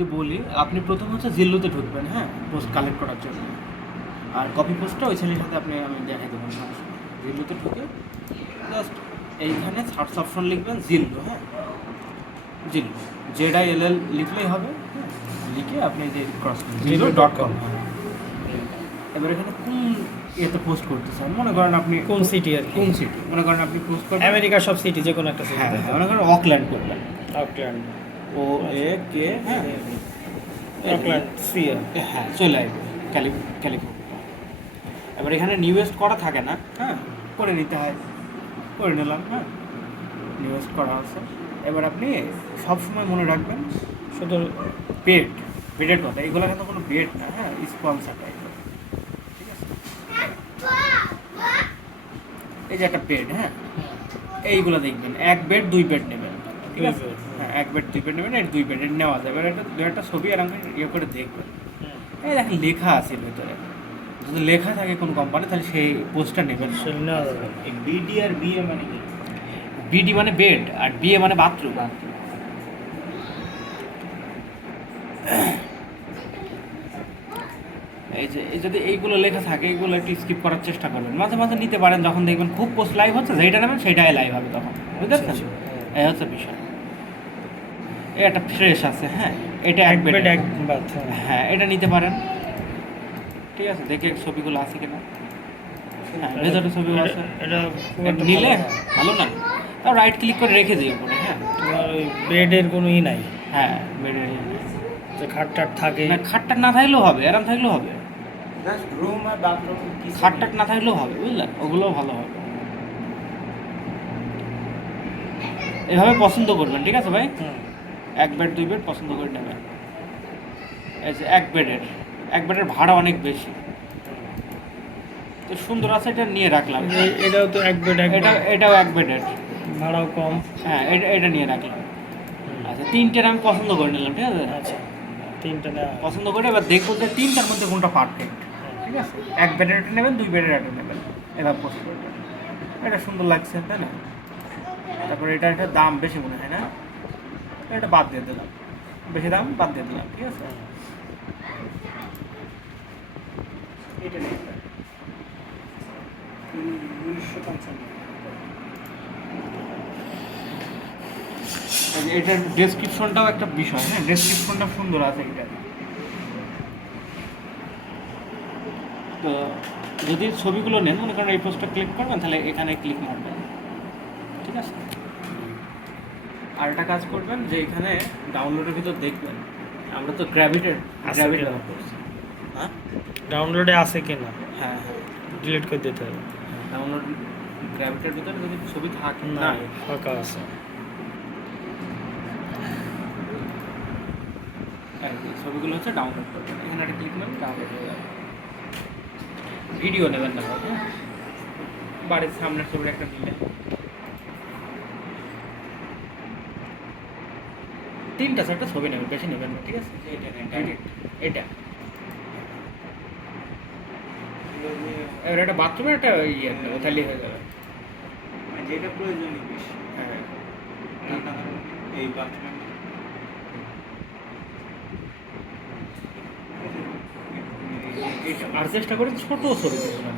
যদি বলি, আপনি প্রথম হচ্ছে জিল্লুতে ঢুকবেন, হ্যাঁ, পোস্ট কালেক্ট করার জন্য। আর কপি পোস্টটা ওই ছেলের সাথে আমি দেখাই দেবো সমস্যা নেই। জিল্লুতে ঢুকে জাস্ট এইখানে সার্চ অপশন লিখবেন জিল্লু, হ্যাঁ, জিল্লু, ZILL লিখলেই হবে, হ্যাঁ, লিখে আপনি যে ক্রস করবেন জিল্লু.com। এবার এখানে কোন ইয়েতে পোস্ট করতে চান, মনে করেন আপনি কোন সিটি আর কি? কোন সিটি মনে করেন আপনি পোস্ট করবেন, আমেরিকার সব সিটি যে কোনো একটা সিটি। হ্যাঁ হ্যাঁ, মনে করেন অকল্যান্ড করবেন, অকল্যান্ড, OAK, হ্যাঁ, অকল্যান্ড সি। হ্যাঁ, চলে আসবে ক্যালিফোর্নিয়া। এবার এখানে নিউয়েস্ট করা থাকে না, হ্যাঁ, করে নিতে হয়, করে নিলাম, হ্যাঁ, নিউয়েস্ট করা আছে। এবার আপনি সবসময় মনে রাখবেন শুধু পেডের কথা, এগুলো কিন্তু কোনো বেড না, হ্যাঁ, স্পন্সার টাইপ, ঠিক আছে। এই যে একটা বেড, হ্যাঁ, এইগুলো দেখবেন 1 বেড 2 বেড নেবেন, ঠিক আছে, হ্যাঁ, 1 বেড 2 বেড নেবেন, এর 2 বেড নেওয়া যাবে। এবার একটা ছবি আর আমি ইয়ে করে দেখবেন, এই দেখেন লেখা আছে ভেতরে, যদি লেখা থাকে কোন কোম্পানি তাহলে সেই পোস্টটা নেবেন। সেটা নেওয়া যাবে। বিডি আর বিএ মানে কি? বিডি মানে বেড আর বিএ মানে বাথরুম। এই যদি এইগুলো লেখা থাকে, এইগুলো একটু স্কিপ করার চেষ্টা করবেন, মাঝে মাঝে নিতে পারেন, যখন দেখবেন খুব পোস্ট লাইভ হচ্ছে, যেটা নেবেন সেটাই লাইভ হবে তখন, বুঝতে পারছেন? এই হচ্ছে বিষয়। এই একটা ফ্রেশ আছে, হ্যাঁ, এটা এক বেড, এক বাথ। হ্যাঁ, এটা নিতে পারেন, ঠিক আছে, দেখে ছবিগুলো আছে কিনা, হ্যাঁ, ভেতরে ছবিগুলো আছে, এটা খুব একটা নিলে ভালো না। ভালো না, তাও রাইট ক্লিক করে রেখে দিই উপরে, হ্যাঁ, তোমার ওই বেডের কোনো ই নাই, হ্যাঁ, বেডের যে খাট টাট থাকে। না, খাটটাট না থাকলেও হবে, আরাম থাকলেও হবে, জাস্ট রুম আর বাথরুম কি? খাটটাট না থাকলেও হবে, বুঝলেন, ওগুলোও ভালো হবে। এভাবে পছন্দ করবেন, ঠিক আছে ভাই, 1 বেড 2 বেড পছন্দ করে নেবেন। এই যে এক বেডের ভাড়া অনেক বেশি, তো সুন্দর আছে, এটা নিয়ে রাখলাম। এটাও তো এক বেড এক এটাও 1 বেডের, ভাড়াও কম। হ্যাঁ, এটা নিয়ে রাখলাম। আচ্ছা, 3টের আমি পছন্দ করে নিলাম, ঠিক আছে, আচ্ছা, তিনটা নেওয়া। পছন্দ করে এবার দেখবো যে 3টার মধ্যে কোনটা পারফেক্ট, ঠিক আছে। 1 বেডের একটা নেবেন, 2 বেডের একটা নেবেন, এবার পোস্ট করবেন। এটা সুন্দর লাগছে, তাই না? তারপরে এটা একটা দাম বেশি মনে হয় না, এটা বাদ দিয়ে দিলাম, বেশি দাম বাদ দিয়ে দিলাম, ঠিক আছে। এটা নেই, 1955। এটার ডেসক্রিপশনটাও একটা বিষয়, হ্যাঁ, ডেসক্রিপশনটা সুন্দর আছে এটা। তো যদি ছবিগুলো নেন, মনে করেন এই পোস্টটা ক্লিক করবেন, তাহলে এখানে ক্লিক মারবেন, ঠিক আছে। আর একটা কাজ করবেন যে এখানে ডাউনলোডের ভিতর দেখবেন, আমরা তো গ্র্যাভিট ব্যবহার করছি, হ্যাঁ, ডাউনলোডে আছে কিনা হ্যাঁ হ্যাঁ, ডিলিট করে দিতে হবে। ডাউনলোড গ্র্যাভিটের ভিতরে যদি ছবি থাকে না, না, ফাঁকা আছে। ছবিগুলো হচ্ছে ডাউনলোড করবেন, এখানে একটা ক্লিক করবেন, ডাউনলোড হয়ে যাবে। ভিডিও নেবেন না, হ্যাঁ, বাড়ির সামনের ছবির একটা নিলেন, 3টা 4টা ছবি নেবেন, বেশি নেবেন না, ঠিক আছে। এটা এবার একটা বাথরুমের একটা ইয়ে নেবো, তাহলেই হয়ে যাবে, মানে যেটা প্রয়োজনীয় বেশি। হ্যাঁ। এই বাথরুম আর চেষ্টা করি ছোট ছবি তুললাম,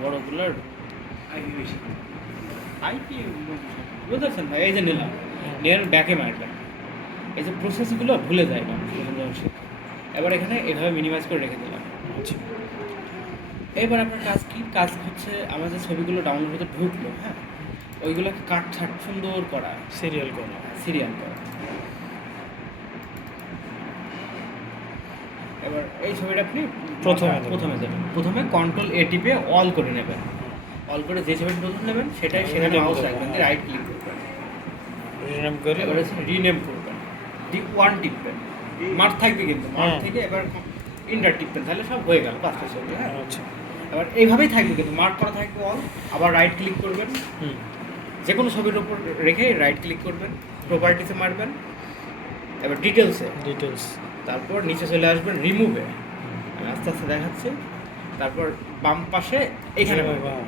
বড়গুলোর আগে বেশি। আইপি বুঝতে পারছেন ভাই। এই যে নিলাম, নেওয়ার ব্যাকে মারলাম, এই যে প্রসেসগুলো ভুলে যায় না এবার এখানে এভাবে মিনিমাইজ করে রেখে দিলাম। আচ্ছা, এবার আপনার কাজ কি? কাজ হচ্ছে আমার যে ছবিগুলো ডাউনলোড হতে ঢুকলো, হ্যাঁ, ওইগুলোকে কাটছাট সুন্দর করা, সিরিয়াল করা। সিরিয়াল করা। এবার এই ছবিটা আপনি প্রথমে দেবেন, প্রথমে Ctrl+A টিপে অল করে নেবেন, অল করে যে ছবিটা প্রথম নেবেন সেটাই সেখানে মাউস রাখবেন, দিয়ে রাইট ক্লিক করবেন, রিনেম করে এবার রিনেম করবেন, D1 টিপবেন, মার্ক থাকবে কিন্তু মার্ক থেকে এবার ইন্টার টিপবেন, তাহলে সব হয়ে গেল 5টা ছবি, হ্যাঁ। আচ্ছা, এবার এইভাবেই থাকবে কিন্তু মার্ক করা থাকবে অল, আবার রাইট ক্লিক করবেন, যে কোনো ছবির উপর রেখে রাইট ক্লিক করবেন, প্রপার্টিসে মারবেন, এবার ডিটেলস, তারপর নিচে চলে আসবেন রিমুভে, আমি আস্তে আস্তে দেখাচ্ছি, তারপর বাম পাশে এখানে মারবেন,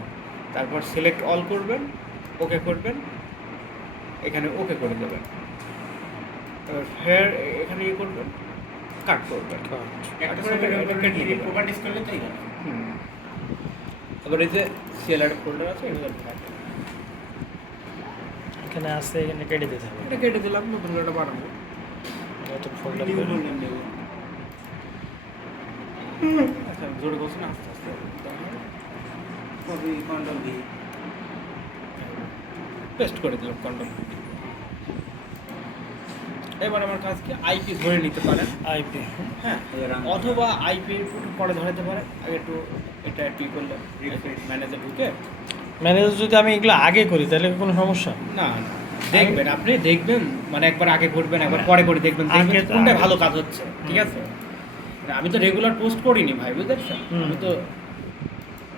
তারপর সিলেক্ট অল করবেন, ওকে করবেন, এখানে ওকে করে দেবেন, এবার হেয়ার এখানে ইয়ে করবেন, কাট করবেন। একটা করে সময় এটা কেটে দিবেন। প্রপার্টিস করলে তো এখানে এবার এই যে সিএলআর ফোল্ডার আছে এটা এখানে আসতে এখানে কেটে দিতে হবে এটা কেটে দিলাম, নতুন করে একটা বানাবো। নতুন ফোল্ডার নিউ করে বললেন দেবো আচ্ছা জোরে বলছি না, আস্তে আস্তে কপি কন্ট্রোল ভি পেস্ট করে দিলাম কন্ট্রোল। এবার আমার কাজ কি, আইপি ধরে নিতে পারেন, আইপি হ্যাঁ, অথবা আইপি পরে ধরাতে পারে। আগে একটু এটা একটু করলে ম্যানেজার ঢুকে, ম্যানেজার যদি আমি এগুলো আগে করি তাহলে কি কোনো সমস্যা? না দেখবেন, আপনি দেখবেন মানে একবার আগে করবেন, একবার পরে করে দেখবেন, আগে দেখবেন তো কোনটা আগে। ভালো কাজ হচ্ছে, ঠিক আছে? আমি তো রেগুলার পোস্ট করিনি ভাই, বুঝতে পারছেন? আমি তো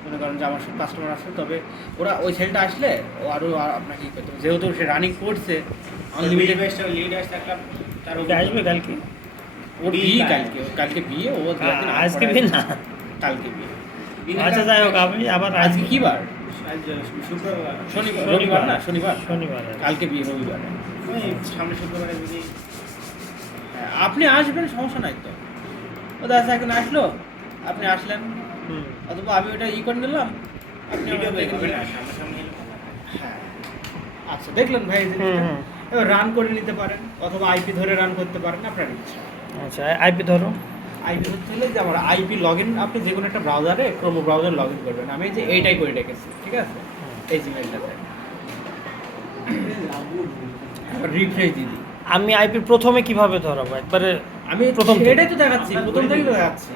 মনে করেন যে আমার সব কাস্টমার আসে, তবে ওরা ওই সেলটা আসলে ও আরও আপনাকে কী করতে হবে, যেহেতু সে রানিং করছে আনলিমিটেড। লিড আসতে একটা তার ওটা আসবে কালকে? ওর বিয়ে কালকে, ওর কালকে বিয়ে, ও দু একদিন আগে আজকে পরে বিয়ে না? কালকে বিয়ে। আচ্ছা যাই হোক, আমি আবার আজকে কি বার? শুক্রবার শনিবার, রবিবার না, শনিবার, শনিবার কালকে বিয়ে রবিবার। ওই সামনে শুক্রবারে যদি হ্যাঁ, আপনি আসবেন, সমস্যা নাই তো। ও দাদা একদিন আসলো, আপনি আসলেন, অথবা আমি ওটা করে নিলাম, আপনি ভিডিও আমার দেখে করবে না নিলেন। সামনে এলে ভালো হয়। হ্যাঁ, আচ্ছা দেখলেন ভাই এই জিনিসটা? এবার রান করে নিতে পারেন, অথবা আইপি ধরে রান করতে পারেন, আপনার ইচ্ছা। আচ্ছা আইপি ধরো। আইপি হচ্ছে হলে যে আমার আইপি লগ ইন, আপনি যে কোনো একটা ব্রাউজারে ক্রোমো ব্রাউজার লগ ইন করবেন। আমি এই যে এইটাই করে রেখেছি, ঠিক আছে, এই জিমেলটাতে। রিফ্রেশ দিয়ে দিই। আমি আইপি প্রথমে কিভাবে ধরাবো একবারে? আমি প্রথম থেকে? এটাই তো দেখাচ্ছি, প্রথম থেকেই তো দেখাচ্ছি।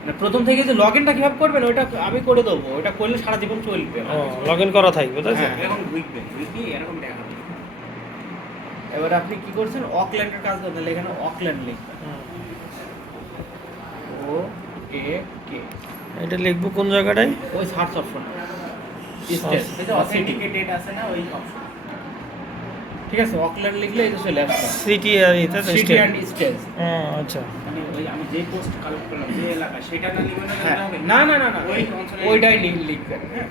মানে প্রথম থেকে যে লগ ইনটা কীভাবে করবেন ওইটা আমি করে দেবো, ওটা করলে সারা জীবন চলবে। ও লগ ইন করা থাকবে তাই তো? হ্যাঁ। এরকম বুঝবেন বুঝবি এরকম দেখাবে এবার আপনি কি করছেন, অকল্যান্ডের কাজ করতে হলে এখানে অকল্যান্ড লিখবেন, ও এ কে, এটা লিখবো কোন জায়গাটায়? ওই সার্চ অপশন Search। এই যে অথেন্টিকেটেড আছে না ওই অপশন ঠিক আছে, অকল্যান্ড লিখলে এই যে চলে আসবে সিটি আর এটা তো সিটি স্টেট। And stage. আচ্ছা মানে ওই আমি যে পোস্ট কালেক্ট করলাম যে এলাকা সেটা না লিখবে না হ্যাঁ, হবে না না না না, ওই অঞ্চলে ওইটাই লিখবেন। হ্যাঁ,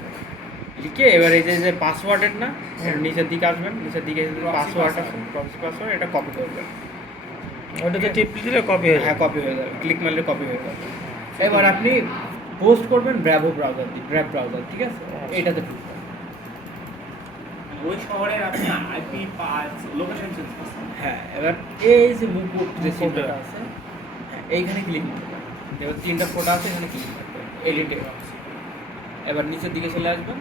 লিখে এবার এই যে পাসওয়ার্ডের না, এর নিচের দিকে আসবেন, নিচের দিকে পাসওয়ার্ড আছে, প্রক্সি পাসওয়ার্ড, এটা কপি করবেন। ওটাতে টিপ দিলে কপি হয়ে হ্যাঁ, যাবে। কপি হয়ে যাবে, ক্লিক মারলে কপি হয়ে যাবে। এবার আপনি পোস্ট করবেন ব্র্যাভো ব্রাউজার দিয়ে, ব্র্যাভ ব্রাউজার, ঠিক আছে, এইটাতে ঢুকবেন। ওই শহরের আপনি আইপি পাস লোকেশন চেঞ্জ করছেন হ্যাঁ, এবার এই যে মুকুট যে মুকুটটা। সিম্বলটা আছে, হ্যাঁ, এইখানে ক্লিক করবেন। এবার তিনটা ফোটো আছে, এখানে ক্লিক করবেন, এডিটে। এবার নিচের দিকে চলে আসবেন,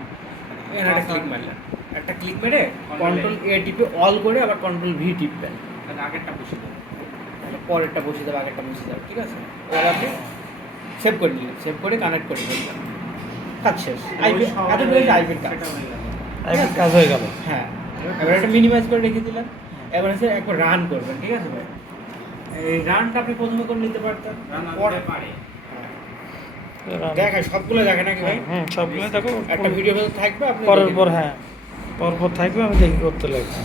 এখানে একটা ক্লিক মারলেন, একটা ক্লিক মেরে কন্ট্রোল এ টিপে অল করে আবার কন্ট্রোল ভি টিপবেন, তাহলে আগেরটা বসে দেবেন তাহলে পরেরটা বসে যাবে, আগেরটা বসে যাবে, ঠিক আছে। এবার আপনি সেভ করে নিলেন, সেভ করে কানেক্ট করে দিলেন, কাজ শেষ। আইপি এত বেশি আইপির কাজ। সেটা হয়ে গেল আইপির কাজ হয়ে গেল। হ্যাঁ, এবার একটা মিনিমাইজ করে রেখে দিলেন। এবার হচ্ছে একবার রান করবেন, ঠিক আছে ভাই। এই রানটা আপনি প্রথমে করে নিতে পারতেন, রান্না পরে করতে পারে দেখায় সবগুলো দেখে নাকি ভাই, সবগুলো দেখো একটা ভিডিও থাকবে আপনি পরের দেখে পর নেবেন। হ্যাঁ পরপর থাকবে, আমি দেখি করতে লাগবে।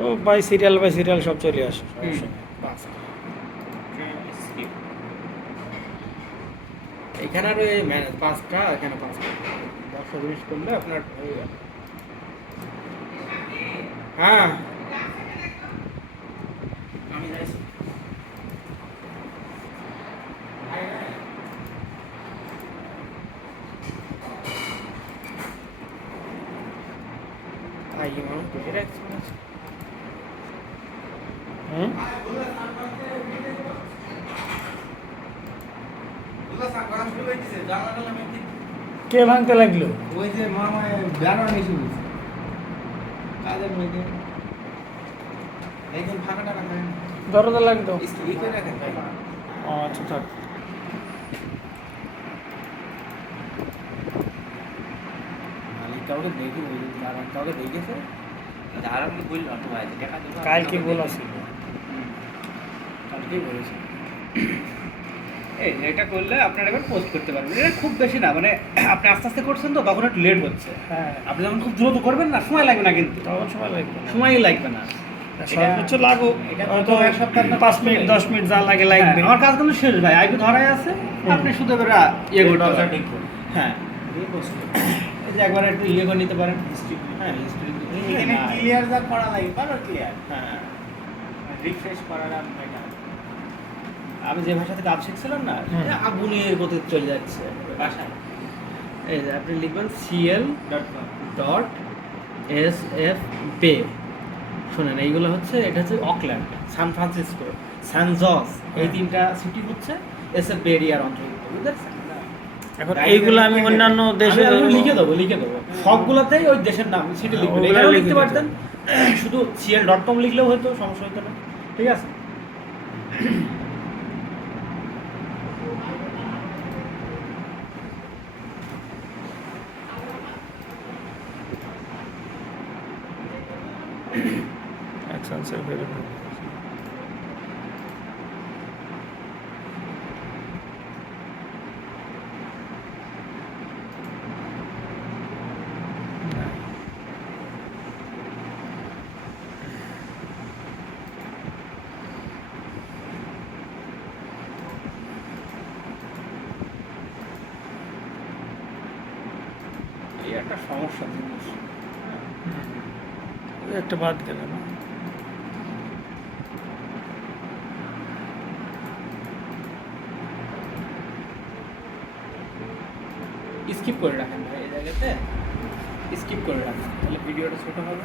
ও বাই সিরিয়াল সব চলে আসে, সমস্যা নেই। বাস। এখানে আর ওই পাঁচটা, এখানে পাঁচটা 10-20 করলে আপনার হয়ে গেল। হ্যাঁ, আমি যাইছি হুম? কে ভাঙতে লাগলো? ওই যে মামা বেড়ানো নিচে বলছে কাজের মধ্যে একদম ফাঁকা টাকা দেন দরজা লাগতো। ই করে রাখেন ভাই আচ্ছা থাক। মালিক কাউকে দেখি, ওই দাঁড়ান কাউকে দেখেছে, ধারা বলে বলল তো ভাই টাকা দেবো কালকে বলা ছিল। কালকেই বলেছে। এই এটা করলে আপনারা এবার পোস্ট করতে পারবেন। এটা খুব বেশি না, মানে আপনি আস্তে আস্তে করছেন তো তখন একটু লেট হচ্ছে। হ্যাঁ আপনি যখন খুব দ্রুত করবেন না, সময় লাগবে না, কিন্তু তখন সময় লাগবে না। সময়ই লাগবে না। সর্বোচ্চ লাগুক এটা হয়তো প্রথম এক সপ্তাহ আপনার 5 মিনিট 10 মিনিট যা লাগে লাগবে। আমার কাজগুলো শেষ ভাই, আইপি ধরাই আছে, আপনি শুধু এবার ইয়ে করতে browser পারেন। ঠিক করুন। হ্যাঁ, দিয়ে post করুন। এই যে একবার একটু ইয়ে করে নিতে পারেন হিস্ট্রি। হ্যাঁ, হিস্ট্রি এখানে ক্লিয়ার যা করা লাগে ভালো ক্লিয়ার, হ্যাঁ, রিফ্রেশ করার আর এটা আমি যে ভাষাতে কাজ শিখছিলাম না, হুম। এটা আগুনের গতি চলে যাচ্ছে বাসায় এই যে আপনি লিখবেন CL .com ডট SF বে। শোনেন, এইগুলো হচ্ছে, এটা হচ্ছে অকল্যান্ড, সান ফ্রান্সিসকো, স্যান জস, এই তিনটা সিটি হচ্ছে SF বে এরিয়ার অন্তর্ভুক্ত, বুঝতে এখন এইগুলো আমি অন্যান্য দেশে লিখে দেবো সবগুলোতেই ওই দেশের নাম সিটি লিখবেন, ওগুলা এখানেও লিখে লিখতে দিতে পারতেন, শুধু CL.com লিখলেও হয়তো সমস্যা হতো না, ঠিক আছে। অ্যাকসেন্সের ভেরিফাই এই একটা সমস্যা জিনিস। একটা বাদ গেল না। স্কিপ করে রাখেন ভাই, এই জায়গাতে স্কিপ করে রাখেন, তাহলে ভিডিওটা ছোট হবে।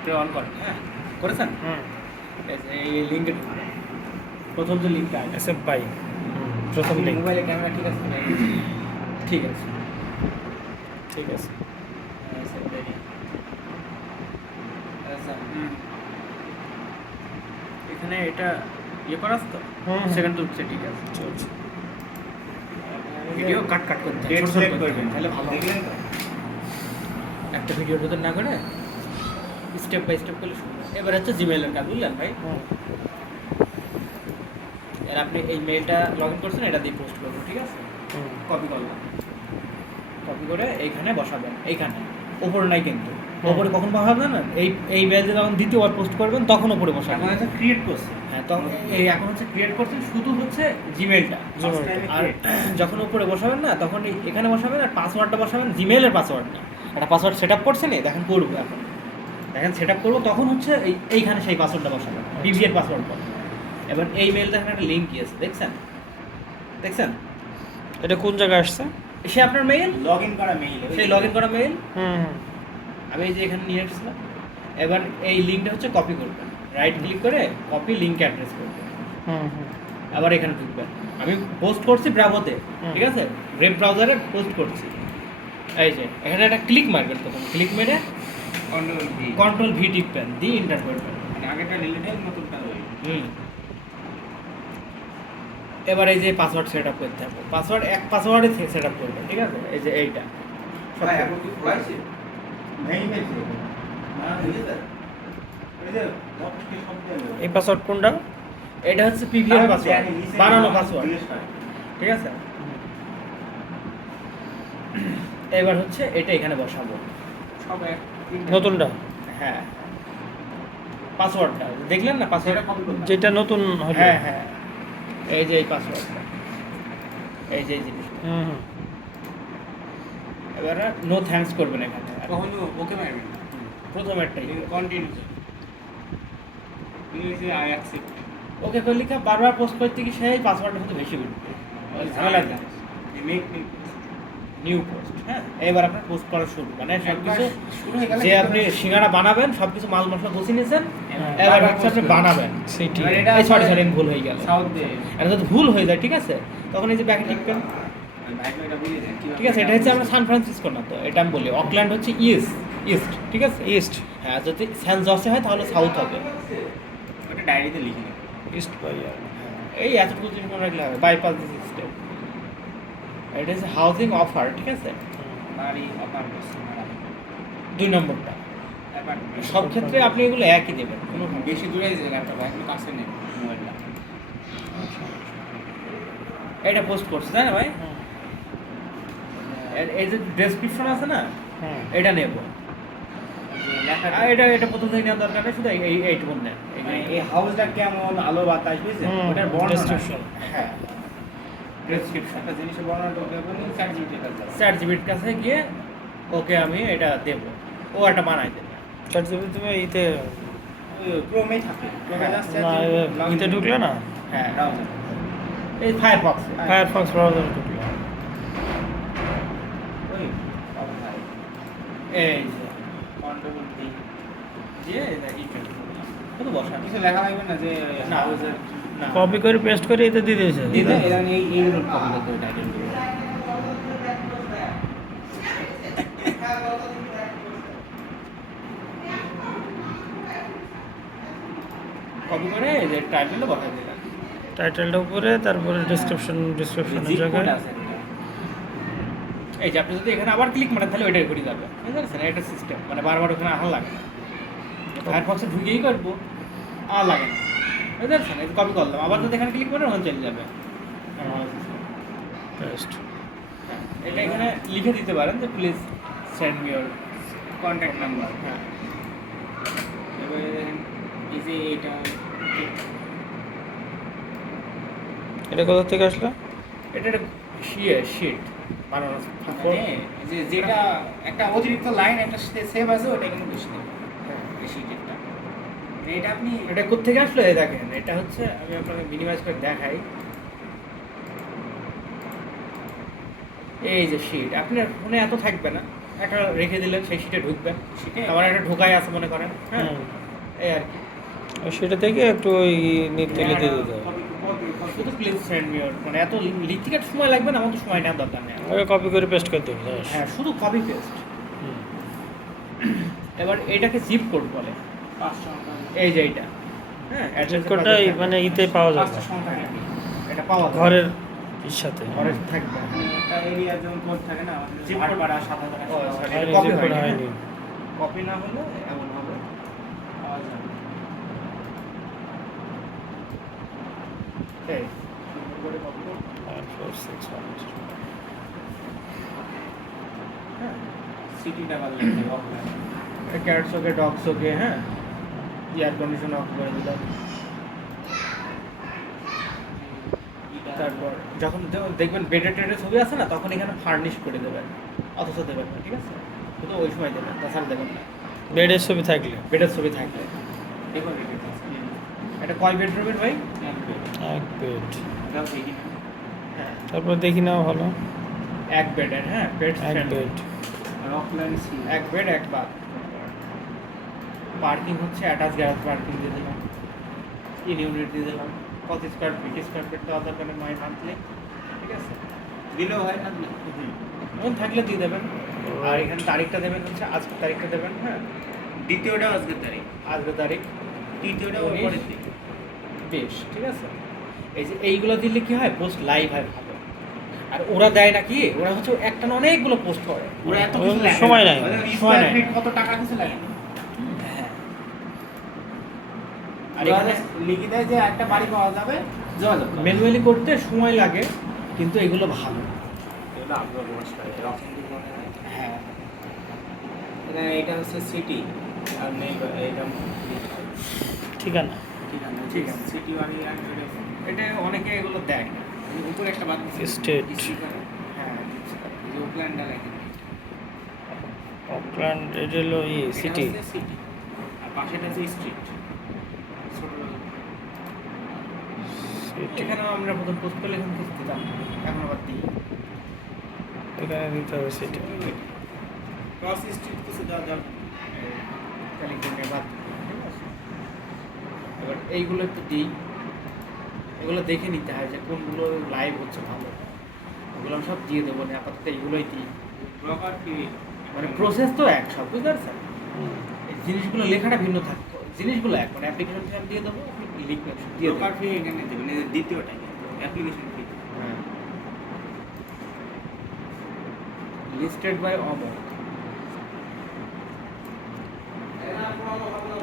এটা অন করেন, হ্যাঁ করেছেন, এই যে এই লিঙ্কে ঢুকবেন, প্রথম যে লিঙ্কটা আছে এসএফ বাই প্রথম লিঙ্ক। মোবাইলে ক্যামেরা ঠিক আছে ভাই? ঠিক আছে, ঠিক আছে। আচ্ছা, এখানে এটা ইয়ে করাস তো, হুম, হুম। সেকেন্ড তুলছে, ঠিক আছে, চলছে। ভিডিও কাট করতে হবে, ডেট ছোট ছোট সিলেক্ট করতে করবেন হবে, তাহলে ভালো হবে। দেখলেন তো একটা ভিডিওর ভিতর না করে স্টেপ বাই স্টেপ করলে সুবিধা। এবার হচ্ছে জিমেইলের কাজ, বুঝলেন ভাই? আর আপনি এই মেইলটা লগ ইন করছেন, এটা দিয়ে পোস্ট করবেন, ঠিক আছে। কপি করলাম, কপি করে এইখানে বসাবেন, এইখানে ওপরে নাই কিন্তু, ওপরে কখন বসাবেন না, এই মেইলটা যখন দ্বিতীয়বার পোস্ট করবেন তখন ওপরে এখন বসাবেন। হচ্ছে ক্রিয়েট করছে হ্যাঁ, তখন এই এখন হচ্ছে ক্রিয়েট করছেন শুধু হচ্ছে জিমেইলটা, আর যখন উপরে বসাবেন না তখন এখানে বসাবেন, আর পাসওয়ার্ডটা বসাবেন জিমেইলের পাসওয়ার্ড না, একটা পাসওয়ার্ড সেট আপ করছেন, দেখেন করবো এখন, দেখেন সেট আপ করবো, তখন হচ্ছে এইখানে সেই পাসওয়ার্ডটা বসাবেন, পিভিএর পাসওয়ার্ড বলে। এবার এই মেইল দেখেন একটা লিঙ্ক কি আছে, দেখছেন দেখছেন, এটা কোন জায়গায় আসছে? সে আপনার মেইল, লগ ইন করা মেইল সেই লগ ইন করা মেইল, হুম আমি এই যে এখানে নিয়ে এসেছিলাম। এবার এই লিঙ্কটা হচ্ছে কপি করবেন, রাইট ক্লিক করে কপি লিঙ্ক অ্যাড্রেস করবেন, হুম হুম আবার এখানে ঢুকবেন। আমি পোস্ট করছি ব্রাভোতে, হুম। ঠিক আছে, ওয়েব ব্রাউজারে পোস্ট করছি, এই যে এখানে একটা ক্লিক মারবেন, তখন ক্লিক মেরে কন্ট্রোল ভি টিপবেন, দিয়ে ইন্টার করবেন। মানে আগেরটা ডিলিট হয়ে নতুনটা হয়ে হুম, এবার এই যে পাসওয়ার্ড সেট আপ করতে হবে, পাসওয়ার্ড এক পাসওয়ার্ডে সেট আপ করবেন, ঠিক আছে, এই যে এইটা ভাই এখন কি খোলাইছে নেই মেছে না দিলে এই যে বক্সটি সব দিয়ে এই পাসওয়ার্ড কোনটা? এটা হচ্ছে পিভিএর পাসওয়ার্ড, বানানো পাসওয়ার্ড, ঠিক আছে। এবার হচ্ছে এটা এখানে বসাবো, সব এক নতুনটা হ্যাঁ, পাসওয়ার্ডটা দেখলেন না, পাসওয়ার্ড, যেটা নতুন হলো। হ্যাঁ হ্যাঁ, এই যে এই পাসওয়ার্ডটা, এই যে এই জিনিসটা। হুম হুম এবার নো থ্যাঙ্কস করবেন এখানে, কখনো ওকে মারবেন না প্রথম একটাই কন্টিনিউ ইংলিশে আই অ্যাকসেপ্ট ওকে করে লিখে বারবার পোস্ট করতে কি সেই পাসওয়ার্ডটা হয়তো বেশি উঠবে, ঝামেলা নেই। মেক নিউ পোস্ট, হ্যাঁ, এবার আপনার পোস্ট করা শুরু, মানে সব কিছু শুরু হয়ে গেলে যে আপনি সিঙ্গারা বানাবেন, সব কিছু মাল মশলা গুছিয়ে নিয়েছেন, হ্যাঁ, এবার বারবার হচ্ছে আপনি post করবেন। বানাবেন। সেটি এবার এটা সরি সরি, ভুল হয়ে গেল, সাউথ দিয়ে আর যদি ভুল হয়ে যায়, ঠিক আছে, তখন এই যে ব্যাকে টিপবেন, ভাইকে এটা বুঝিয়ে দেন ঠিক আছে। এটা হচ্ছে আমরা সান ফ্রান্সিসকো না তো, এটা আমি বলি অকল্যান্ড হচ্ছে ইস্ট, ঠিক আছে। ইস্ট হ্যাঁ, যদি স্যান জসে হয় তাহলে সাউথ হবে, ওটা ডায়েরিতে লিখে নেবেন ইস্ট বাই এই এতটুকু জিনিস মনে রাখলে হবে, বাইপাস দিস স্টেপ। এটা হচ্ছে হাউজিং অফার, ঠিক আছে, বাড়ি অপারেটর 2 নম্বরটা। অ্যাপার্টমেন্ট সব ক্ষেত্রে আপনি এগুলো একই দেবেন, কোনো বেশি দূরে যে একটা ভাই কাছে নেই মোবাইলটা এটা পোস্ট করছে, তাই না ভাই? এই যে ডেসক্রিপশন আছে না, হুম এটা নেব, লেখাটা আর এটা প্রথম থেকে নেওয়ার দরকার নেই, শুধু এইটুকু নেন মানে এই হাউসটা কেমন, আলো বাতাস, বুঝছেন? হুম, ওটার বর্ণনা। description। হ্যাঁ ডেসক্রিপশন। একটা জিনিসের বর্ণনা করতে বলি, চ্যাট জিপিটির কাছে যাবে। চ্যাট জিপিটির কাছে গিয়ে ওকে আমি এটা দেব, ও একটা বানাই দেবে। চ্যাট জিপিটি তুমি ইতে ওই ক্রোমেই থাকে। ক্রোমে হ্যাঁ, যাচ্ছে না ইতে ঢুকলে না, হ্যাঁ ব্রাউজার। এই ফায়ারফক্স। ফায়ারফক্স ব্রাউজারে ঢুকলে ওই ভাই এই যে কন্ট্রোল ডি। দিয়ে এটা ইন্টার শুধু বসা কিছু লেখা লাগবে না যে না। হাউসের না কপি করে পেস্ট করে এতে দিয়ে দিয়েছে। দিলে এরা এইগুলো কপি করতে হবে টাইটেল দিয়ে। কপি করে এই যে টাইটেলটা বসাই দিলাম। টাইটেলটা উপরে, তারপরে ডিসক্রিপশনের জিপ কোড জায়গায় আছে এটা। এই যে আপনি যদি এখানে আবার ক্লিক মারেন তাহলে ওইটাই করে যাবে, বুঝতে পারছেন? এটা সিস্টেম, মানে বারবার ওখানে আহার লাগে না। ফায়ারফক্সে ঢুকেই করবো, আর লাগে না, বুঝতে পারছেন? এই কপি করলাম, আবার যদি এখানে ক্লিক করেন ওখানে চলে যাবে। পেস্ট। হ্যাঁ, এটা এখানে লিখে দিতে পারেন যে please send me your contact number. হ্যাঁ এবারে এই যে এটা এটা কোথা থেকে আসলো? এটা একটা শিট বানানো মানে যে যেটা একটা অতিরিক্ত লাইন একটা সেভ আছে ওটা কিন্তু বেশি দেবে এই শিটেরটা। এটা আপনি এটা কোত্থেকে আসলো? এই দেখেন, এটা হচ্ছে, আমি আপনাকে মিনিমাইজ করে দেখাই। এই যে শিট আপনার ফোনে এত থাকবে না, একটা রেখে দিলেন, সেই শিটে ঢুকবেন। শিটে আবার একটা ঢোকাই আছে মনে করেন, হ্যাঁ হুম। এই আর কি। আর সেটা থেকে একটু ওই তুলে দিয়ে দিতে হবে। শুধু প্লিজ সেন্ড মি ইওর, মানে এত লিখতে একটা সময় লাগবে না, আমার তো সময় নেওয়ার দরকার নেই। ওই কপি করে পেস্ট করতে হবে ব্যাস। হ্যাঁ শুধু কপি পেস্ট। হুম। এবার এটাকে জিপ কোড বলে, 5 সংখ্যা এই যে এইটা, হ্যাঁ জিপ কোডটা মানে ইতে পাওয়া যাবে, 5টা সংখ্যা নাকি? এটা পাওয়া যায়। ঘরের সাথে। ঘরে থাকবে। মানে একটা এরিয়া যেমন কোড থাকে না আমাদের জিপ জিপ কোড। পাড়া 7000 ও, sorry। হয়নি, copy জিপ কোড হয়নি, হয়নি। কপি না হলে এমন হবে। পাওয়া যাবে। এই সুন্দর করে কপি করব। 5461। হ্যাঁ সিটিটা বাদলে লিখতে হবে offline। ক্যাটস ওকে, ডগস ওকে, হ্যাঁ এয়ার কন্ডিশন অফ করে দিলাম। তারপর যখন দেখবেন বেডে টেডে ছবি আছে না, তখন এখানে ফার্নিশ করে দেবেন, অথচ দেবেন না, ঠিক আছে? শুধু ওই সময় দেবেন, তাছাড়া দেবেন না। বেডের ছবি থাকলে বেডের ছবি থাকলে। ডেকোরেটেড আছে। এটা কয় বেডরুমের ভাই? এক বেড। এক বেড, এটাও দেখি না। হ্যাঁ তারপর দেখি নাও ভালো। এক বেডের, হ্যাঁ বেড এক বেড, আর অফলাইন সি এক বেড এক বাথ। পার্কিং হচ্ছে অ্যাটাচ গ্যারেজ পার্কিং দিয়ে দিলাম, ইন ইউনিট দিয়ে দিলাম। কত স্কোয়ার ফিট দেওয়া দরকার মাই মান্থলি, ঠিক আছে? দিলেও হয় না। এখন থাকলে দিয়ে দেবেন। আর এখানে তারিখটা দেবেন হচ্ছে আজকের তারিখটা দেবেন, হ্যাঁ দ্বিতীয়টাও আজকের তারিখ, আজকের তারিখ তৃতীয়টাও ওর 19 পরের দিন। বেশ, ঠিক আছে? এই যে এইগুলো দিলে কি হয়, পোস্ট লাইভ হয় ভালো। আর ওরা দেয় না কি, ওরা হচ্ছে একটা না অনেকগুলো পোস্ট করে। ওরা এত ওদের কিছু লাগে না। সময় নাই। ওদের সময় স্কয়ার নাই। ফিট কত টাকা কিছু লাগে না। হ্যাঁ আর আর এখানে এখানে লিখে দেয় যে একটা বাড়ি পাওয়া যাবে, যোগাযোগ করো। ম্যানুয়ালি করতে সময় লাগে, কিন্তু এগুলো ভালো। এগুলো আগ্রহ প্রকাশ করে, রকম দিক মনে হয়। হ্যাঁ এখানে এটা হচ্ছে সিটি আর নেই এটা ঠিকানা। ঠিক আছে, ঠিক আছে। সিটি বাড়ি আর এটা অনেকে এগুলো দেয় না। উপরে একটা বাদ দিচ্ছে। State। হ্যাঁ এই যে ওকল্যান্ডটা লেখে। অকল্যান্ড, এটা হলো সিটি। সিটি আর পাশেটা হচ্ছে স্ট্রিট। ছোট সিটি এখানেও আমরা প্রথম পোস্ট করলে এখানে পোস্ট দিতাম, এখন আবার দিই। এখানে দিতে হবে সিটি। ক্রস স্ট্রিট কিছু দেওয়া যাবে। ক্যালিফোর্নিয়া বাদ দিই, ঠিক আছে? এবার এইগুলো একটু দিই, এগুলো দেখে নিতে হয় যে কোনগুলো লাইভ হচ্ছে ভালো। ওগুলো আমি সব দিয়ে দেবো না, আপাতত এইগুলোই দিই। ব্রোকার কি মানে প্রসেস তো এক, সব বুঝতে পারছেন? এই জিনিসগুলো লেখাটা ভিন্ন থাকতো, জিনিসগুলো এক, মানে অ্যাপ্লিকেশন ফি আমি দিয়ে দেবো, আপনি লিখবেন, দিয়ে ব্রোকার দেবো। ফি এখানে দেবেন, এই যে দ্বিতীয়টা অ্যাপ্লিকেশন ফি। হ্যাঁ লিস্টেড বাই অমর।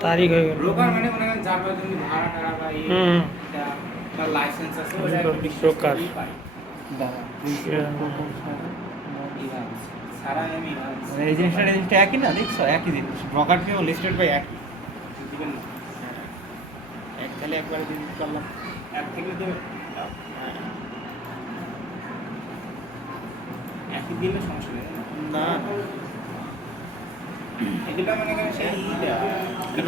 তারিখ হয়ে গেল। ব্রোকার মানে মনে করেন যার জন্য ভাড়া টাড়া বা এই হুম। এটা তার লাইসেন্স আছে ওটা Broker, একটা বিশেষ broker। করেই পায়। দাঁড়া ইহা সারা আমি মানে এই জিনিসটা একই না, দেখছো একই জিনিস, ব্রকার ফি ও লিস্টেড বাই একই। দিবেন না। হ্যাঁ, এক তাহলে একবারে দিয়ে করলাম। এক থেকে দেবেন। হ্যাঁ। একই দিলে সমস্যা নেই না? না এগুলো মানে এখানে সেই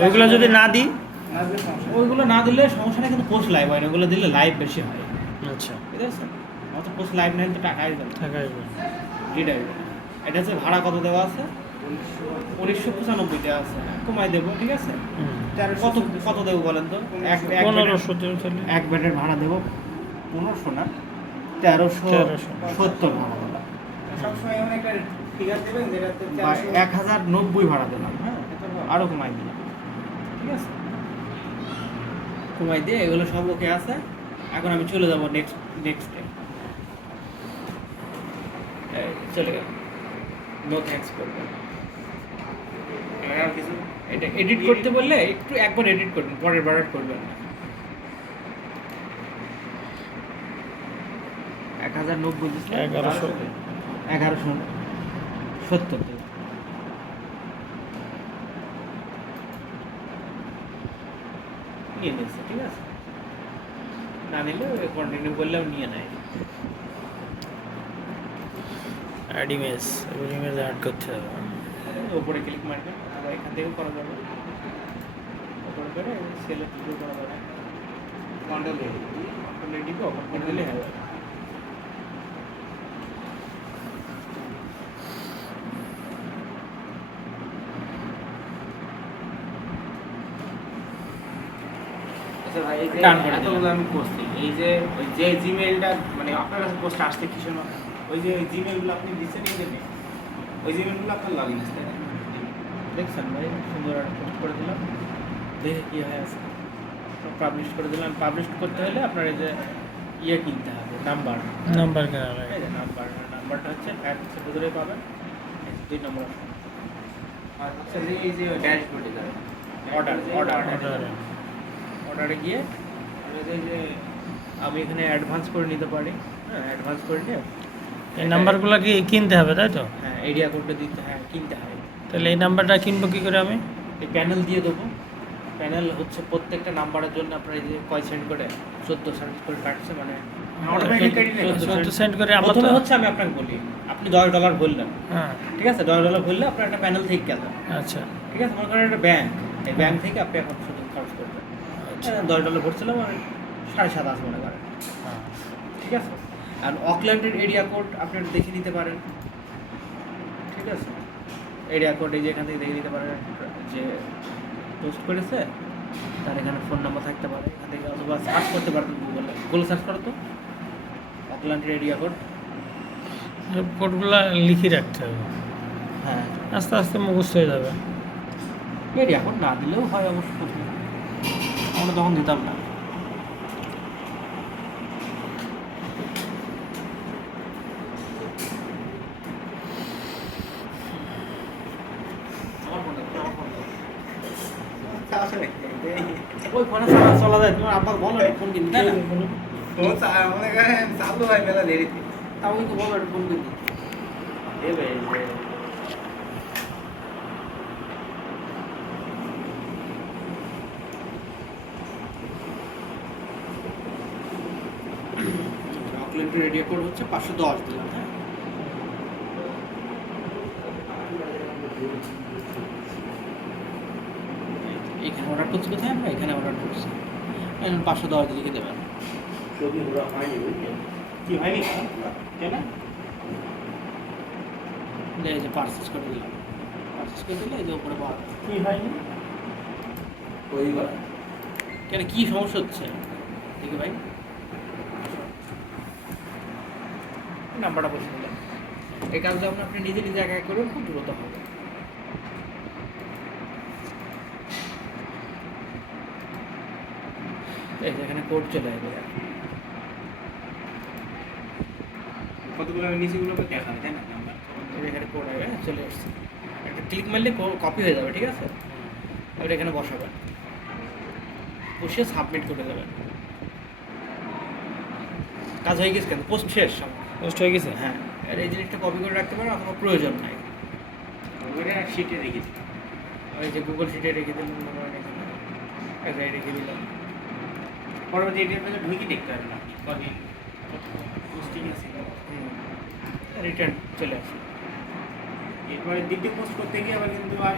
ওইগুলো যদি না দিই? না দিলে সমস্যা নেই। ওইগুলো না দিলে সমস্যা নেই, কিন্তু পোস্ট লাইভ হয় না, ওগুলো দিলে লাইভ বেশি হয়, আচ্ছা, ঠিক আছে? অত পোস্ট লাইভ নেই তো টাকা আসবে না, টাকা আসবে। রিড আসবে না। এটা হচ্ছে ভাড়া কত দেওয়া আছে? 1995 দেওয়া আছে, কমাই দেবো, ঠিক আছে? কত কত দেবো বলেন তো? এক এক বেডের- 1500 চলে। এক বেডের ভাড়া দেবো 1500 না, 1370 ভাড়া দেবো, সবসময় এমন একটা ফিগার দেবেন যেটাতে বা 1090 ভাড়া দিলাম, হ্যাঁ, আরও কমাই দিলাম, ঠিক আছে? কমাই দিয়ে এগুলো সব ওকে আছে। এখন আমি চলে যাবো নেক্সটে, চলে গেল, নো থ্যাঙ্কস করবেন। আর কিছু এটা এডিট করতে বললে একটু একবার এডিট করবেন, পরের বার আর করবেন না। 1090 দিচ্ছে, 1170 দেবে। নিয়ে নিচ্ছে, ঠিক আছে? না নিলে কন্টিনিউ করলেও নিয়ে নেয়। অ্যাড ইমেজ, এবার ইমেজ অ্যাড করতে হবে। উপরে ক্লিক মারবেন, আবার এখান থেকেও করা যাবে, উপরে করে সিলেক্ট করা যাবে, কন্ট্রোল রেডি ওপেন করে দিলে হয়ে যাবে। আচ্ছা ভাই, এই যে Done করে এতগুলো দিলাম। আমি করছি, এই যে ওই যে জিমেইলটা মানে আপনার কাছে পোস্ট আসছে কিসের মাধ্যমে? ওই যে জিমেইলগুলো আপনি দিচ্ছেন এই জন্য ওই জিমেইলগুলো আপনার লগ ইন আছে, তাই না? দেখছেন ভাই, সুন্দর একটা পোস্ট করে দিলাম, দেখে কী হয় আছে, পাবলিশ করে দিলাম। পাবলিশ করতে হলে আপনার এই যে ইয়ে কিনতে হবে, নাম্বার, নাম্বার কেনা লাগে। এই যে নাম্বারটা হচ্ছে অ্যাডসের ভিতরে পাবেন, 2 নম্বর অপশন, আর হচ্ছে যে এই যে ড্যাশবোর্ডে যাবে অর্ডারে গিয়ে আমি যে আমি এখানে অ্যাডভান্স করে নিতে পারি, হ্যাঁ, অ্যাডভান্স করে নিয়ে এই নাম্বারগুলো কি কিনতে হবে, তাই তো? হ্যাঁ এরিয়া কোডটা দিতে, হ্যাঁ কিনতে হয়। তাহলে এই নাম্বারটা কিনবো কি করে আমি? এই প্যানেল দিয়ে দেবো, প্যানেল হচ্ছে প্রত্যেকটা নাম্বারের জন্য আপনার এই যে কয় সেন্ট করে, 14 সেন্ট করে কাটছে, মানে অটোমেটিক কেটে নেবে। 14 সেন্ট করে আমরা তো। প্রথমে হচ্ছে আমি আপনাকে বলি, আপনি $10 ভরলেন, হ্যাঁ, ঠিক আছে? $10 ভরলে আপনার একটা প্যানেল থেকে গেল, আচ্ছা ঠিক আছে? মনে করেন একটা ব্যাংক, এই ব্যাংক থেকে আপনি এখন শুধু খরচ করবেন, আচ্ছা। $10 ভরছিলাম আর 7.5 আছে মনে করেন, হ্যাঁ, ঠিক আছে? আর অকল্যান্ডের এরিয়া কোড আপনি একটু দেখে নিতে পারেন, ঠিক আছে? এরিয়া কোড এই যে এখান থেকে দেখে নিতে পারেন, যে পোস্ট করেছে তার এখানে ফোন নাম্বার থাকতে পারে, এখান থেকে অথবা সার্চ করতে পারবেন গুগলে সার্চ করো তো অকল্যান্ডের এরিয়া কোড। সব কোডগুলো লিখে রাখতে হবে, হ্যাঁ, আস্তে আস্তে মুখস্থ হয়ে যাবে। এরিয়া কোড না দিলেও হয় অবশ্য, আমরা তখন দিতাম না। আসলে ওই ফোনে চলা যায়, তোমার আব্বাকে বলো ফোন কিনতে, তাই না? ফোন মনে করেন চালু হয় মেলা দেরিতে। তাও কিন্তু বলো একটা ফোন কিনতে। দেবে এই যে অকল্যান্ডের এরিয়া কোড হচ্ছে 510 দিলাম, হ্যাঁ। এখানে অর্ডার করছি কোথায়, আমরা এখানে অর্ডার করছি, 510 লিখে দেবেন। ছবি ওরা হয়নি, বুঝলেন? কি হয়নি কেন? এই যে পারচেস করে দিলাম, পারচেস করে দিলে এই যে উপরে পাওয়া যায়। কি হয়নি? ওই কেন কি সমস্যা হচ্ছে দেখি ভাই, নাম্বারটা বসে দিলাম। এই কাজটা আপনি নিজে নিজে একা একা করবেন, খুব দ্রুত হবে। এই যে এখানে কোড চলে আসবে, কতগুলো নিচেগুলোকে দেখা হয়, তাই না? এই যে এখানে কোড আসবে, হ্যাঁ, চলে এসছে। একটা ক্লিক মারলে কপি হয়ে যাবে, ঠিক আছে? এবার এখানে বসাবেন, বসিয়ে সাবমিট করে দেবেন। কাজ হয়ে গেছে, কেন পোস্ট শেষ, পোস্ট হয়ে গেছে? হ্যাঁ আর এই জিনিসটা কপি করে রাখতে পারেন অথবা প্রয়োজন নাই। ওইটা শিটে রেখে দিই। ওই যে গুগল শিটে রেখে দিলাম, মনে করেন এখানে একাই রেখে দিলাম। পরবর্তী এটার মধ্যে ঢুকে দেখতে পারেন আপনি কপি পোস্টিং আছে। রিটার্ন চলে আসে। এরপরে দ্বিতীয় পোস্ট করতে গিয়ে আবার কিন্তু আর